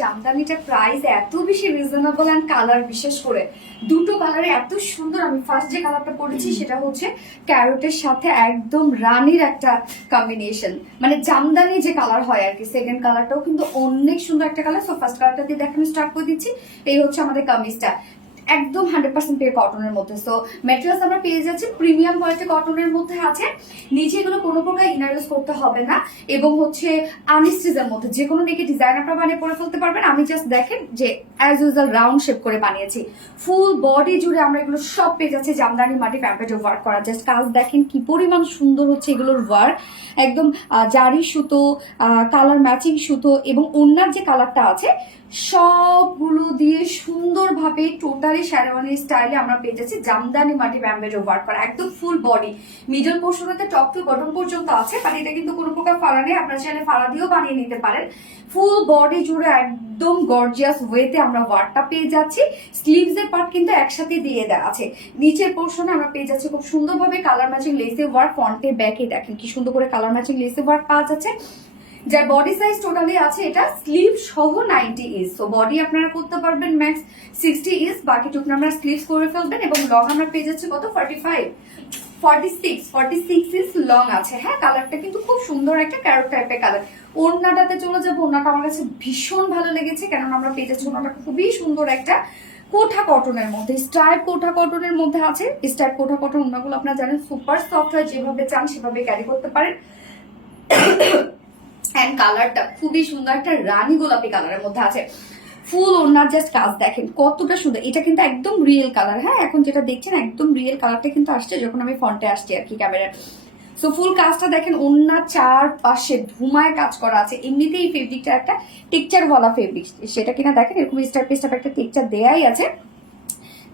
জামদানিটার price এত বেশি reasonable and colour বিশেষ করে দুটো কালারে এত সুন্দর। আমি ফার্স্ট যে কালারটা পরেছি সেটা হচ্ছে ক্যারোটের সাথে একদম রানীর একটা কম্বিনেশন, মানে জামদানি যে কালার হয় আর কি। সেকেন্ড কালারটাও কিন্তু অনেক সুন্দর একটা কালার। সো ফার্স্ট কালারটা দিয়ে দেখানো স্টার্ট করে দিচ্ছি। এই হচ্ছে আমাদের কামিজটা, একদম 100% পিওর কটনের মধ্যে। সো ম্যাটেরিয়ালস আমরা পেয়ে যাচ্ছি প্রিমিয়াম কোয়ালিটি কটনের মধ্যে আছে। নিচে এগুলো কোনো প্রকার ইনার ইউজ করতে হবে না এবং হচ্ছে আনস্টিচের মধ্যে যে কোনো নেকে ডিজাইন আপনারা বানিয়ে পরে ফেলতে পারবেন। আমি জাস্ট দেখেন যে অ্যাজ ইউজুয়াল রাউন্ড শেপ করে বানিয়েছি। ফুল বডি জুড়ে আমরা এগুলো সব পেয়ে যাচ্ছি জামদানি মাটি প্যাম্পেটে ওয়ার্ক করা। জাস্ট কাজ দেখেন কি পরিমাণ সুন্দর হচ্ছে এগুলোর ওয়ার্ক, একদম জারি সুতো, কালার ম্যাচিং সুতো এবং ওনার যে কালারটা আছে সবগুলো দিয়ে সুন্দরভাবে টোটালি শেরওয়ানি স্টাইলে আমরা পেয়ে যাচ্ছি জামদানি মাটি ব্যাম্বেজ ওয়ার্ক করা। একদম ফুল বডি, মিডল পোর্শনতে টপ টু বটম পর্যন্ত আছে, বাট এটা কিন্তু কোনো প্রকার ফাড়া নেই। আপনারা চাইলে ফাড়া দিয়েও বানিয়ে নিতে পারেন। ফুল বডি জুড়ে একদম গর্জিয়াস ওয়েতে আমরা ওয়ার্কটা পেয়ে যাচ্ছি। স্লিভস এর পার্ট কিন্তু একসাথে দিয়ে দেওয়া আছে। নিচের পোর্শনে আমরা পেয়ে যাচ্ছি খুব সুন্দরভাবে কালার ম্যাচিং লেসে ওয়ার্ক। ফ্রন্টে ব্যাকে দেখেন কি সুন্দর করে কালার ম্যাচিং লেসে ওয়ার্ক পাওয়া যাচ্ছে। যার বডি সাইজ টোটালি আছে এটা স্লিভ সহ 90 ইঞ্চ। সো বডি আপনারা করতে পারবেন ম্যাক্স 60 ইঞ্চ, বাকিটুকু আমরা স্লিভস করে ফেলবেন। এবং লং আমরা পেয়ে যাচ্ছি কত 46 ইঞ্চ লং আছে। হ্যাঁ, কালারটা কিন্তু খুব সুন্দর একটা ক্যারট টাইপের কালার। ওড়নাটাতে চলে যাবো। ওড়নাটা আমার কাছে ভীষণ ভালো লেগেছে, কেননা আমরা পেয়ে যাচ্ছি ওড়নাটা খুবই সুন্দর একটা কোঠা কটনের মধ্যে, স্ট্রাইপ কোঠা কটনের মধ্যে আছে। স্ট্রাইপ কোঠা কটন ওড়নাগুলো আপনারা জানেন সুপার সফট হয়, যেভাবে চান সেভাবে ক্যারি করতে পারেন। এন্ড কালারটা খুবই সুন্দর একটা রানী গোলাপি কালারের মধ্যে আছে। ফুল ওনার জাস্ট কাজ দেখেন কতটা সুন্দর। এটা কিন্তু একদম রিয়েল কালার। হ্যাঁ, এখন যেটা দেখছেন একদম রিয়েল কালারটা কিন্তু আসছে যখন আমি ফ্রন্টে আসছি আর কি ক্যামেরার। সো ফুল কাজটা দেখেন, ওনার চারপাশে ধুমায় কাজ করা আছে। এমনিতেই এই ফেব্রিকটা একটা টেক্সচার ওয়ালা ফেব্রিক, সেটা কিনা দেখেন এরকম স্টার পেস্টার একটা টেক্সচার দেয়াই আছে,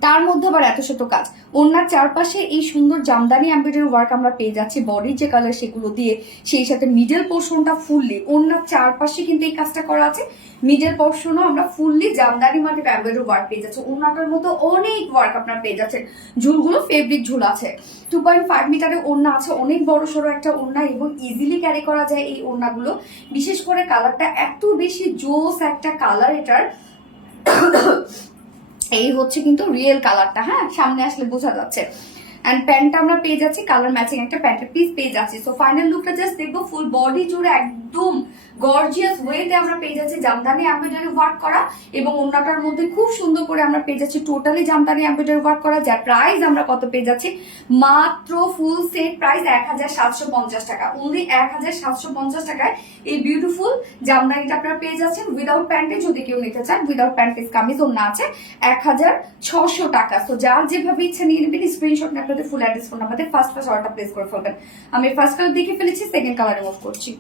তার মধ্যে আবার এত শত কাজ। ওনার চারপাশে এই সুন্দর জামদানি এমব্রয়ডারি ওয়ার্ক আমরা পেয়ে যাচ্ছি বডির যে কালার সেগুলো দিয়ে। সেই সাথে মিডল পোর্শনটা ফুললি ওনার চারপাশে কিন্তু এই কাজটা করা আছে। মিডল পোর্শনও আমরা ফুললি জামদানি মাটি এমব্রয়ডারি ওয়ার্ক পেয়ে যাচ্ছি। ওনাটার মতো অনেক ওয়ার্ক আপনারা পেয়ে যাচ্ছেন। ঝুলগুলো ফেব্রিক ঝুল আছে। 2.5 মিটারের ওড়না আছে, অনেক বড় সড়ো একটা ওড়না এবং ইজিলি ক্যারি করা যায় এই ওড়নাগুলো। বিশেষ করে কালারটা এত বেশি জোস একটা কালার এটার। এই হচ্ছে কিন্তু রিয়েল কালারটা। হ্যাঁ, সামনে আসলে বোঝা যাচ্ছে। এন্ড প্যান্টটা আমরা পেয়ে যাচ্ছি কালার ম্যাচিং একটা প্যান্টের পিস পেয়ে যাচ্ছি। সো ফাইনাল লুকটা জাস্ট দেখবো। ফুল বডি জুড়ে একদম গর্জিয়াস ওয়েতে আমরা পেয়ে যাচ্ছি জামদানি এমব্রয়ডারি ওয়ার্ক করা এবং ওড়নাটার মধ্যে খুব সুন্দর করে আমরা পেয়ে যাচ্ছি টোটালি জামদানি এমব্রয়ডারি ওয়ার্ক করা। যার প্রাইস আমরা কত পেয়ে যাচ্ছি, মাত্র ফুল সেট প্রাইস 1750 টাকা। অনলি 1750 টাকায় এই বিউটিফুল জামদানিটা আপনারা পেয়ে যাচ্ছেন উইদাউট প্যান্টে। যদি কেউ নিতে চান উইদাউট প্যান্ট পিস কামিজ ওড়না আছে 1600 টাকা। তো যার যেভাবে ইচ্ছা নিয়ে নেবেন। স্ক্রিনশট নিয়ে আপনাদের ফুল অ্যাড্রেস ফোন নাম্বারে ফার্স্ট অর্ডারটা প্লেস করে ফেলবেন। আমি ফার্স্ট কালার দেখে ফেলেছি, সেকেন্ড কালারে মুভ করছি।